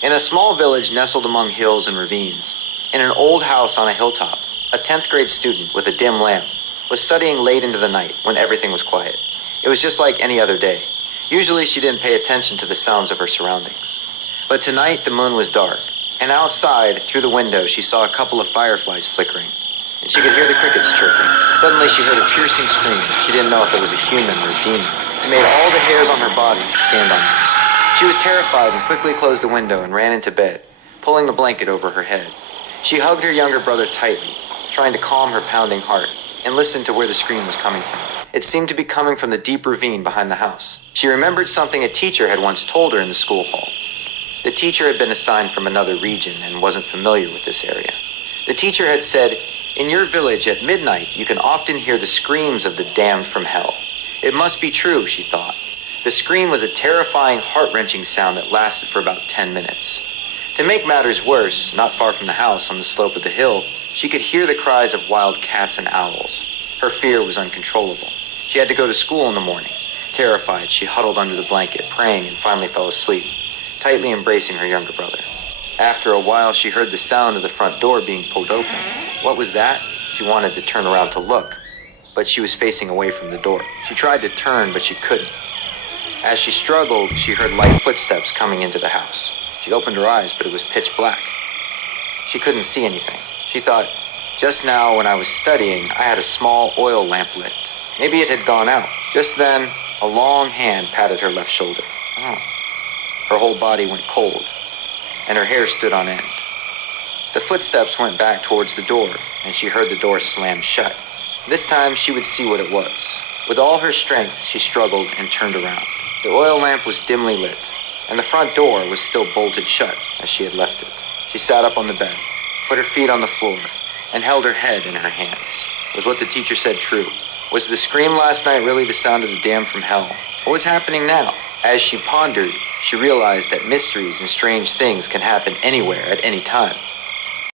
In a small village nestled among hills and ravines, in an old house on a hilltop, a 10th grade student with a dim lamp was studying late into the night when everything was quiet. It was just like any other day. Usually she didn't pay attention to the sounds of her surroundings. But tonight the moon was dark, and outside, through the window, she saw a couple of fireflies flickering, and she could hear the crickets chirping. Suddenly she heard a piercing scream. She didn't know if it was a human or a demon. It made all the hairs on her body stand on end. She was terrified and quickly closed the window and ran into bed, pulling the blanket over her head. She hugged her younger brother tightly, trying to calm her pounding heart, and listened to where the scream was coming from. It seemed to be coming from the deep ravine behind the house. She remembered something a teacher had once told her in the school hall. The teacher had been assigned from another region and wasn't familiar with this area. The teacher had said, "In your village at midnight, you can often hear the screams of the damned from hell." It must be true, she thought. The scream was a terrifying, heart-wrenching sound that lasted for about 10 minutes. To make matters worse, not far from the house on the slope of the hill, she could hear the cries of wild cats and owls. Her fear was uncontrollable. She had to go to school in the morning. Terrified, she huddled under the blanket, praying, and finally fell asleep, tightly embracing her younger brother. After a while, she heard the sound of the front door being pulled open. What was that? She wanted to turn around to look, but she was facing away from the door. She tried to turn, but she couldn't. As she struggled, she heard light footsteps coming into the house. She opened her eyes, but it was pitch black. She couldn't see anything. She thought, just now when I was studying, I had a small oil lamp lit. Maybe it had gone out. Just then, a long hand patted her left shoulder. Oh. Her whole body went cold, and her hair stood on end. The footsteps went back towards the door, and she heard the door slam shut. This time, she would see what it was. With all her strength, she struggled and turned around. The oil lamp was dimly lit, and the front door was still bolted shut as she had left it. She sat up on the bed, put her feet on the floor, and held her head in her hands. Was what the teacher said true? Was the scream last night really the sound of the damned from hell? What was happening now? As she pondered, she realized that mysteries and strange things can happen anywhere at any time.